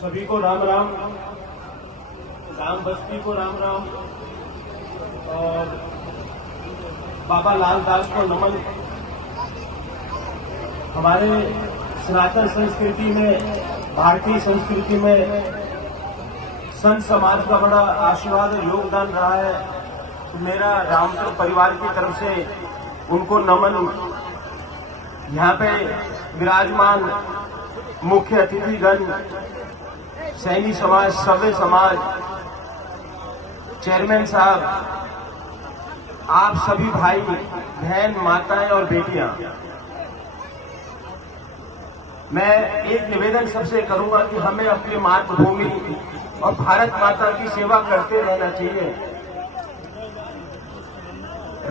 सभी को राम राम, राम बस्ती को राम राम और बाबा लाल दास को नमन। हमारे सनातन संस्कृति में, भारतीय संस्कृति में संत समाज का बड़ा आशीर्वाद और योगदान रहा है। तो मेरा रामपुर परिवार की तरफ से उनको नमन। यहाँ पे विराजमान मुख्य अतिथिगण, सैनी समाज, सभ्य समाज, चेयरमैन साहब, आप सभी भाई बहन, माताएं और बेटियां, मैं एक निवेदन सबसे करूंगा कि हमें अपनी मातृभूमि और भारत माता की सेवा करते रहना चाहिए।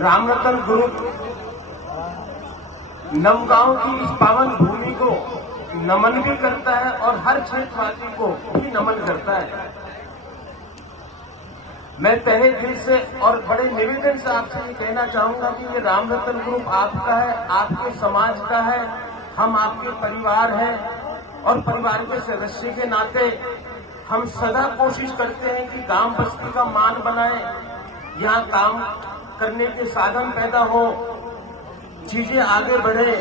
रामरतन ग्रुप नवगांव की इस पावन भूमि को नमन भी करता है और हर क्षेत्रवासी को भी नमन करता है। मैं तहे दिल से और बड़े निवेदन से आपसे ये कहना चाहूंगा कि ये रामरतन ग्रुप आपका है, आपके समाज का है, हम आपके परिवार हैं और परिवार के सदस्य के नाते हम सदा कोशिश करते हैं कि गांव बस्ती का मान बनाए, यहाँ काम करने के साधन पैदा हो, चीजें आगे बढ़े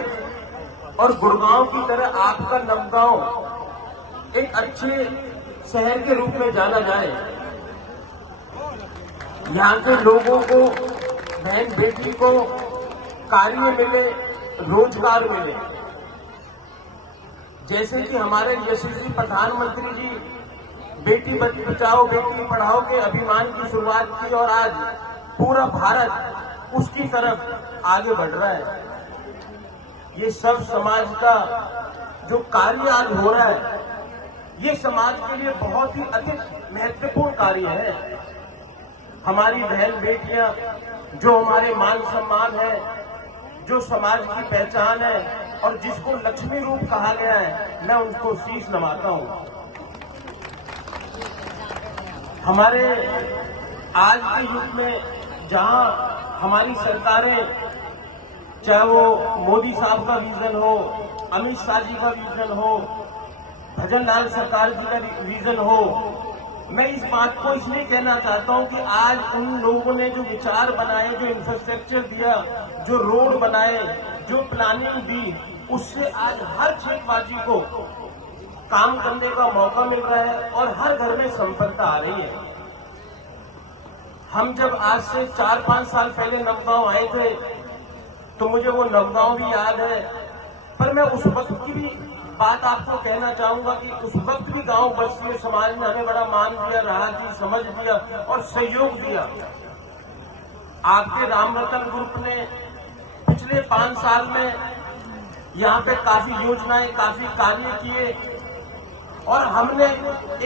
और गुड़गांव की तरह आपका नवगांव एक अच्छे शहर के रूप में जाना जाए। यहाँ के लोगों को, बहन बेटी को कार्य मिले, रोजगार मिले। जैसे कि हमारे यशस्वी प्रधानमंत्री जी बेटी बचाओ बेटी पढ़ाओ के अभियान की शुरुआत की और आज पूरा भारत उसकी तरफ आगे बढ़ रहा है। ये सब समाज का जो कार्य आज हो रहा है, ये समाज के लिए बहुत ही अधिक महत्वपूर्ण कार्य है। हमारी बहन बेटियां जो हमारे मान सम्मान है, जो समाज की पहचान है और जिसको लक्ष्मी रूप कहा गया है, मैं उनको शीश नवाता हूं। हमारे आज के युग में जहां हमारी सरकारें, चाहे वो मोदी साहब का विजन हो, अमित शाह जी का विजन हो, भजन लाल सरकार जी का विजन हो, मैं इस बात को इसलिए कहना चाहता हूं कि आज उन लोगों ने जो विचार बनाए, जो इंफ्रास्ट्रक्चर दिया, जो रोड बनाए, जो प्लानिंग दी, उससे आज हर क्षेत्रवासी को काम करने का मौका मिल रहा है और हर घर में संपन्नता आ रही है। हम जब आज से 4-5 साल पहले नवगांव आए थे तो मुझे वो नवगांव भी याद है, पर मैं उस वक्त की भी बात आपको कहना चाहूंगा कि उस वक्त भी गांव बस्ती समाज ने हमें बड़ा मान दिया, राहत समझ दिया और सहयोग दिया। आपके रामरतन ग्रुप ने पिछले 5 साल में यहाँ पे काफी योजनाएं, काफी कार्य किए और हमने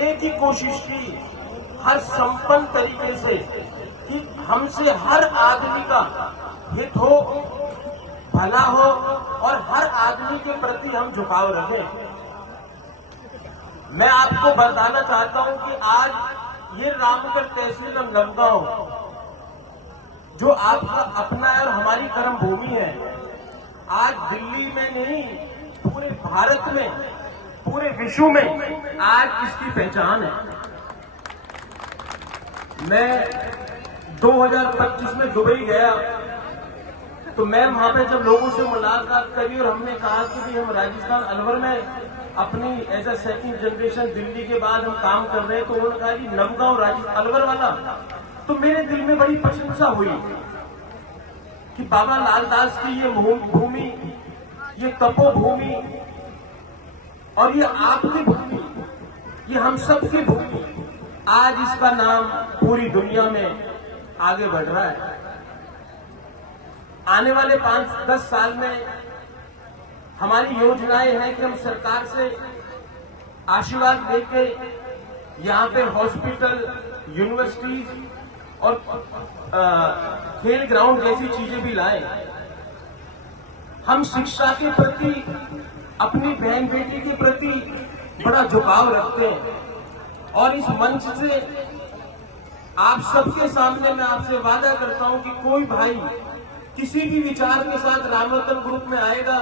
एक ही कोशिश की, हर संपन्न तरीके से, कि हमसे हर आदमी का हित हो, भला हो और हर आदमी के प्रति हम झुकाव रखें। मैं आपको बताना चाहता हूं कि आज ये रामगढ़ तहसील और नवगांव जो आपका अपना है और हमारी कर्म भूमि है, आज दिल्ली में नहीं, पूरे भारत में, पूरे विश्व में आज इसकी पहचान है। मैं 2025 में दुबई गया तो मैं वहां पे जब लोगों से मुलाकात करी और हमने कहा कि भी हम राजस्थान अलवर में अपनी as a second generation Delhi के बाद हम काम कर रहे हैं, तो उन्होंने कहा कि नवगांव राजस्थान अलवर वाला, तो मेरे दिल में बड़ी प्रशंसा हुई कि बाबा लाल दास की ये भूमि, ये तपोभूमि और ये आपकी भूमि, ये हम सबकी भूमि, आज इसका नाम पूरी दुनिया में आगे बढ़ रहा है। आने वाले 5-10 साल में हमारी योजनाएं हैं कि हम सरकार से आशीर्वाद लेके यहाँ पे हॉस्पिटल, यूनिवर्सिटीज और खेल ग्राउंड जैसी चीजें भी लाएं। हम शिक्षा के प्रति, अपनी बहन बेटी के प्रति बड़ा झुकाव रखते हैं और इस मंच से आप सबके सामने मैं आपसे वादा करता हूं कि कोई भाई किसी भी विचार के साथ रामरतन ग्रुप में आएगा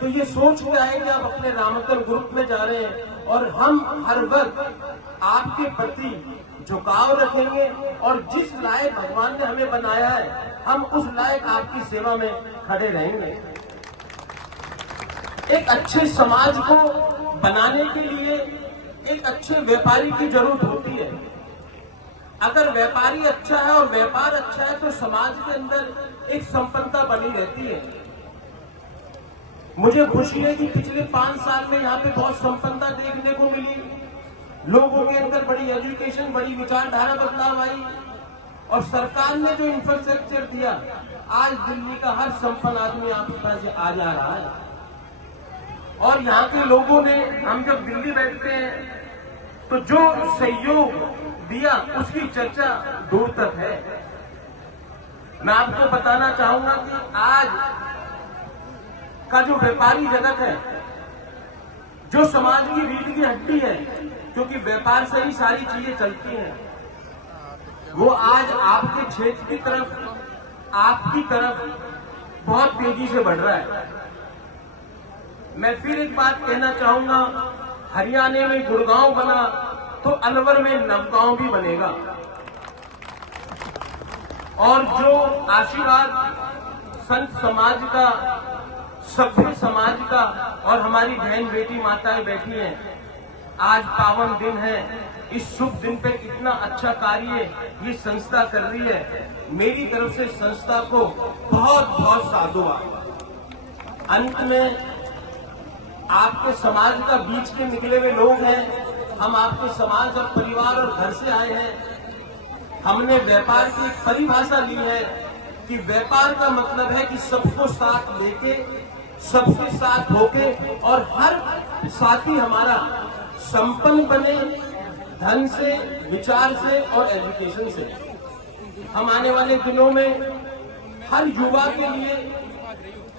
तो ये सोच के आए कि आप अपने रामरतन ग्रुप में जा रहे हैं और हम हर वक्त आपके प्रति झुकाव रखेंगे और जिस लायक भगवान ने हमें बनाया है हम उस लायक आपकी सेवा में खड़े रहेंगे। एक अच्छे समाज को बनाने के लिए एक अच्छे व्यापारी की जरूरत होती है। अगर व्यापारी अच्छा है और व्यापार अच्छा है तो समाज के अंदर एक संपन्नता बनी रहती है। मुझे खुशी है कि पिछले 5 साल में यहाँ पे बहुत संपन्नता देखने को मिली। लोगों के अंदर बड़ी एजुकेशन, बड़ी विचारधारा बदलाव आई और सरकार ने जो इंफ्रास्ट्रक्चर दिया, आज दिल्ली का हर संपन्न आदमी आपके पास आ जा रहा है। और यहाँ के लोगों ने, हम जब दिल्ली बैठते हैं तो जो सहयोग दिया उसकी चर्चा दूर तक है। मैं आपको बताना चाहूंगा कि आज का जो व्यापारी जगत है, जो समाज की रीढ़ की हड्डी है, क्योंकि व्यापार से ही सारी चीजें चलती हैं, वो आज आपके क्षेत्र की तरफ, आपकी तरफ बहुत तेजी से बढ़ रहा है। मैं फिर एक बात कहना चाहूंगा, हरियाणा में गुड़गांव बना तो अलवर में नवगांव भी बनेगा। और जो आशीर्वाद संत समाज का, सभ्य समाज का और हमारी बहन बेटी माताएं बैठी हैं, आज पावन दिन है। इस शुभ दिन पे इतना अच्छा कार्य ये संस्था कर रही है। मेरी तरफ से संस्था को बहुत बहुत साधुवाद। अंत में आपके समाज का बीच के निकले हुए लोग हैं, हम आपके समाज और परिवार और घर से आए हैं। हमने व्यापार की एक परिभाषा ली है कि व्यापार का मतलब है कि सबको साथ लेके, सबके साथ होके और हर साथी हमारा संपन्न बने, धन से, विचार से और एजुकेशन से। हम आने वाले दिनों में हर युवा के लिए,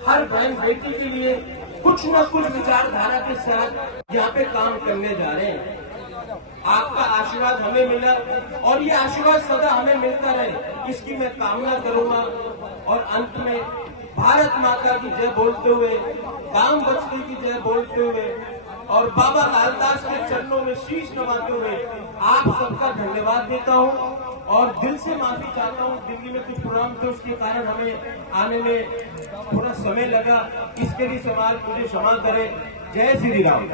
हर बहन बेटी के लिए कुछ न कुछ विचारधारा के साथ यहाँ पे काम करने जा रहे हैं। आपका आशीर्वाद हमें मिला और ये आशीर्वाद सदा हमें मिलता रहे, इसकी मैं कामना करूंगा। और अंत में भारत माता की जय बोलते हुए, गांव बस्ती की जय बोलते हुए और बाबा लालदास के चरणों में शीश नवाते हुए आप सबका धन्यवाद देता हूं और दिल से माफी चाहता हूं। दिल्ली में कुछ प्रोग्राम थे, उसके कारण हमें आने में थोड़ा समय लगा, इसके लिए समाज मुझे क्षमा करे। जय श्री राम।